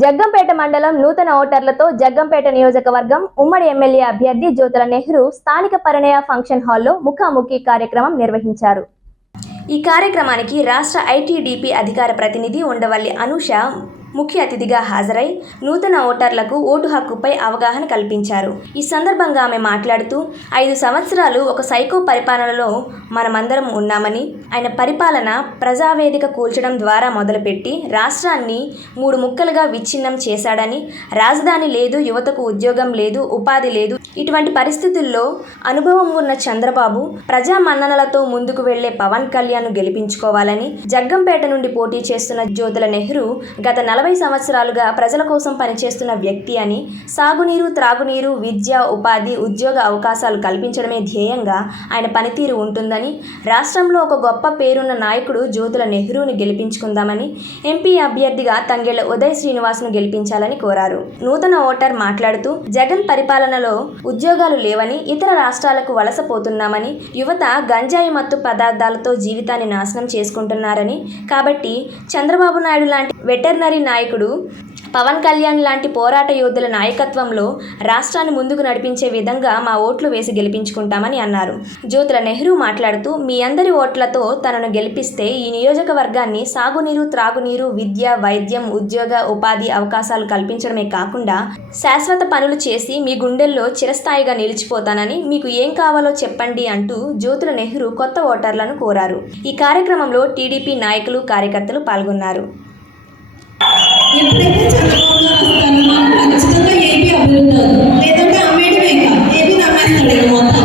జగ్గంపేట మండలం నూతన ఓటర్లతో జగ్గంపేట నియోజకవర్గం ఉమ్మడి ఎమ్మెల్యే అభ్యర్థి జ్యోతుల నెహ్రూ స్థానిక పరిణయ ఫంక్షన్ హాల్లో ముఖాముఖి కార్యక్రమం నిర్వహించారు. ఈ కార్యక్రమానికి రాష్ట్ర ఐటీడీపీ అధికార ప్రతినిధి ఉండవల్లి అనుష ముఖ్య అతిథిగా హాజరై నూతన ఓటర్లకు ఓటు హక్కుపై అవగాహన కల్పించారు. ఈ సందర్భంగా ఆమె మాట్లాడుతూ ఐదు సంవత్సరాలు ఒక సైకో పరిపాలనలో మనమందరం ఉన్నామని ఆయన పరిపాలన ప్రజావేదిక కూల్చడం ద్వారా మొదలుపెట్టి రాష్ట్రాన్ని మూడు ముక్కలుగా విచ్ఛిన్నం చేశాడని రాజధాని లేదు యువతకు ఉద్యోగం లేదు ఉపాధి లేదు. ఇటువంటి పరిస్థితుల్లో అనుభవం ఉన్న చంద్రబాబు ప్రజా మన్ననలతో ముందుకు వెళ్ళే పవన్ కళ్యాణ్ గెలిపించుకోవాలని జగ్గంపేట నుండి పోటీ చేస్తున్న జ్యోతుల నెహ్రూ గత నలభై సంవత్సరాలుగా ప్రజల కోసం పనిచేస్తున్న వ్యక్తి అని సాగునీరు త్రాగునీరు విద్య ఉపాధి ఉద్యోగ అవకాశాలు కల్పించడమే ధ్యేయంగా ఆయన పనితీరు ఉంటుందని రాష్ట్రంలో ఒక గొప్ప పేరున్న నాయకుడు జ్యోతుల నెహ్రూను గెలిపించుకుందామని ఎంపీ అభ్యర్థిగా తంగెళ్ళ ఉదయ్ శ్రీనివాస్ను గెలిపించాలని కోరారు. నూతన ఓటర్ మాట్లాడుతూ జగన్ పరిపాలనలో ఉద్యోగాలు లేవని ఇతర రాష్ట్రాలకు వలసపోతున్నామని యువత గంజాయి మత్తు పదార్థాలతో జీవితాన్ని నాశనం చేసుకుంటున్నారని కాబట్టి చంద్రబాబు నాయుడు లాంటి వెటర్నరీ నాయకుడు. పవన్ కళ్యాణ్ లాంటి పోరాట యోధుల నాయకత్వంలో రాష్ట్రాన్ని ముందుకు నడిపించే విధంగా మా ఓట్లు వేసి గెలిపించుకుంటామని అన్నారు. జ్యోతుల నెహ్రూ మాట్లాడుతూ మీ అందరి ఓట్లతో తనను గెలిపిస్తే ఈ నియోజకవర్గాన్ని సాగునీరు త్రాగునీరు విద్య వైద్యం ఉద్యోగ ఉపాధి అవకాశాలు కల్పించడమే కాకుండా శాశ్వత పనులు చేసి మీ గుండెల్లో చిరస్థాయిగా నిలిచిపోతానని మీకు ఏం కావాలో చెప్పండి అంటూ జ్యోతుల నెహ్రూ కొత్త ఓటర్లను కోరారు. ఈ కార్యక్రమంలో టీడీపీ నాయకులు కార్యకర్తలు పాల్గొన్నారు. ఎప్పుడైతే చంద్రబాబు గారు వస్తారో మనం ఖచ్చితంగా ఏపీ అభివృద్ధి అవుతుంది లేదంటే అమ్మేయడమే కాదు ఏపీ నమ్మేస్తాడు ఇది మొత్తం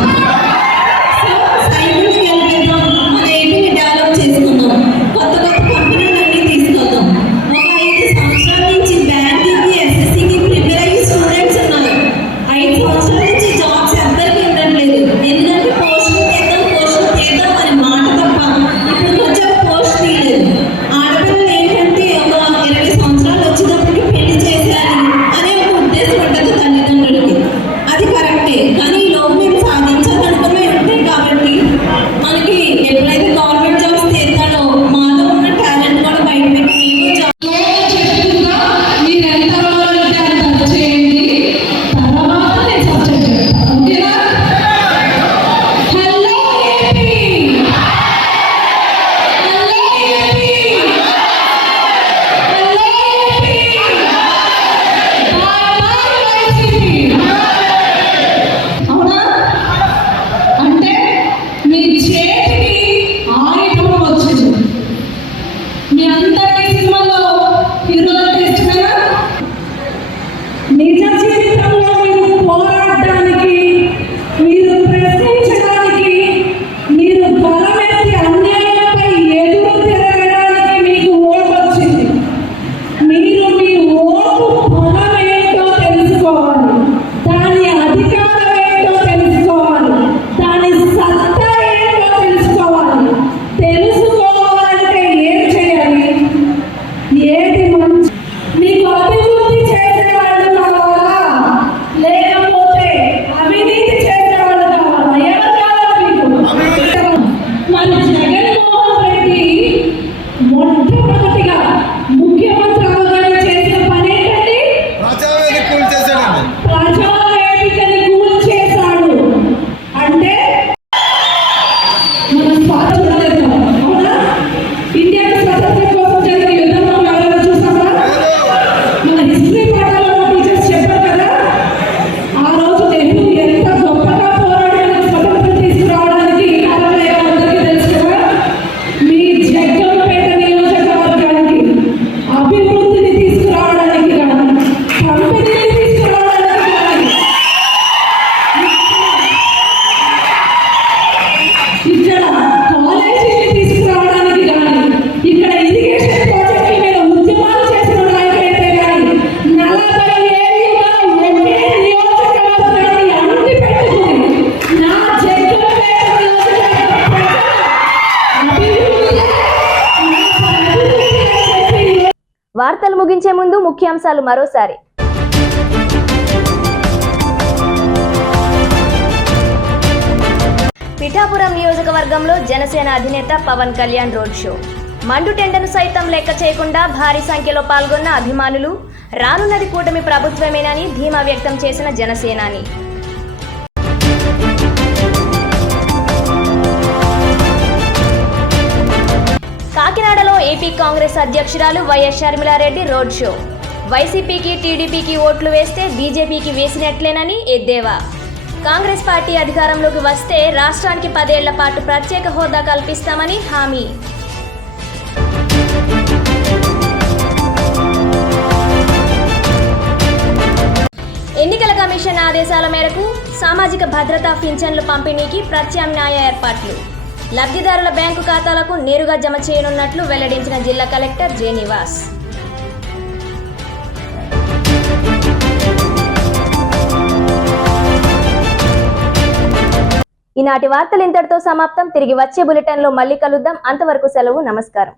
వార్తలు ముగించే ముందు ముఖ్యాంశాలు మరోసారి. పిఠాపురం నియోజకవర్గంలో జనసేన అధినేత పవన్ కళ్యాణ్ రోడ్ షో. మండుటెండను సైతం లెక్క చేయకుండా భారీ సంఖ్యలో పాల్గొన్న అభిమానులు రానున్నది కూటమి ప్రభుత్వమేనని ధీమా వ్యక్తం చేసిన జనసేనాని. కాకినాడలో ఏపీ కాంగ్రెస్ అధ్యక్షురాలు వైఎస్ షర్మిలారెడ్డి రోడ్ షో. వైసీపీకి టీడీపీకి ఓట్లు వేస్తే బీజేపీకి వేసినట్లేనని ఎద్దేవా. కాంగ్రెస్ పార్టీ అధికారంలోకి వస్తే రాష్ట్రానికి పదేళ్ళ పాటు ప్రత్యేక హోదా కల్పిస్తామని హామీ. ఎన్నికల కమిషన్ ఆదేశాల మేరకు సామాజిక భద్రతా పింఛన్లు పంపిణీకి ప్రత్యామ్నాయ ఏర్పాట్లు. లబ్ధిదారుల బ్యాంకు ఖాతాలకు నేరుగా జమ చేయనున్నట్లు వెల్లడించిన జిల్లా కలెక్టర్ జె నివాస్. ఈనాటి వార్తలు ఇంతటితో సమాప్తం. తిరిగి వచ్చే బులెటిన్లో మళ్ళీ కలుద్దాం. అంతవరకు సెలవు నమస్కారం.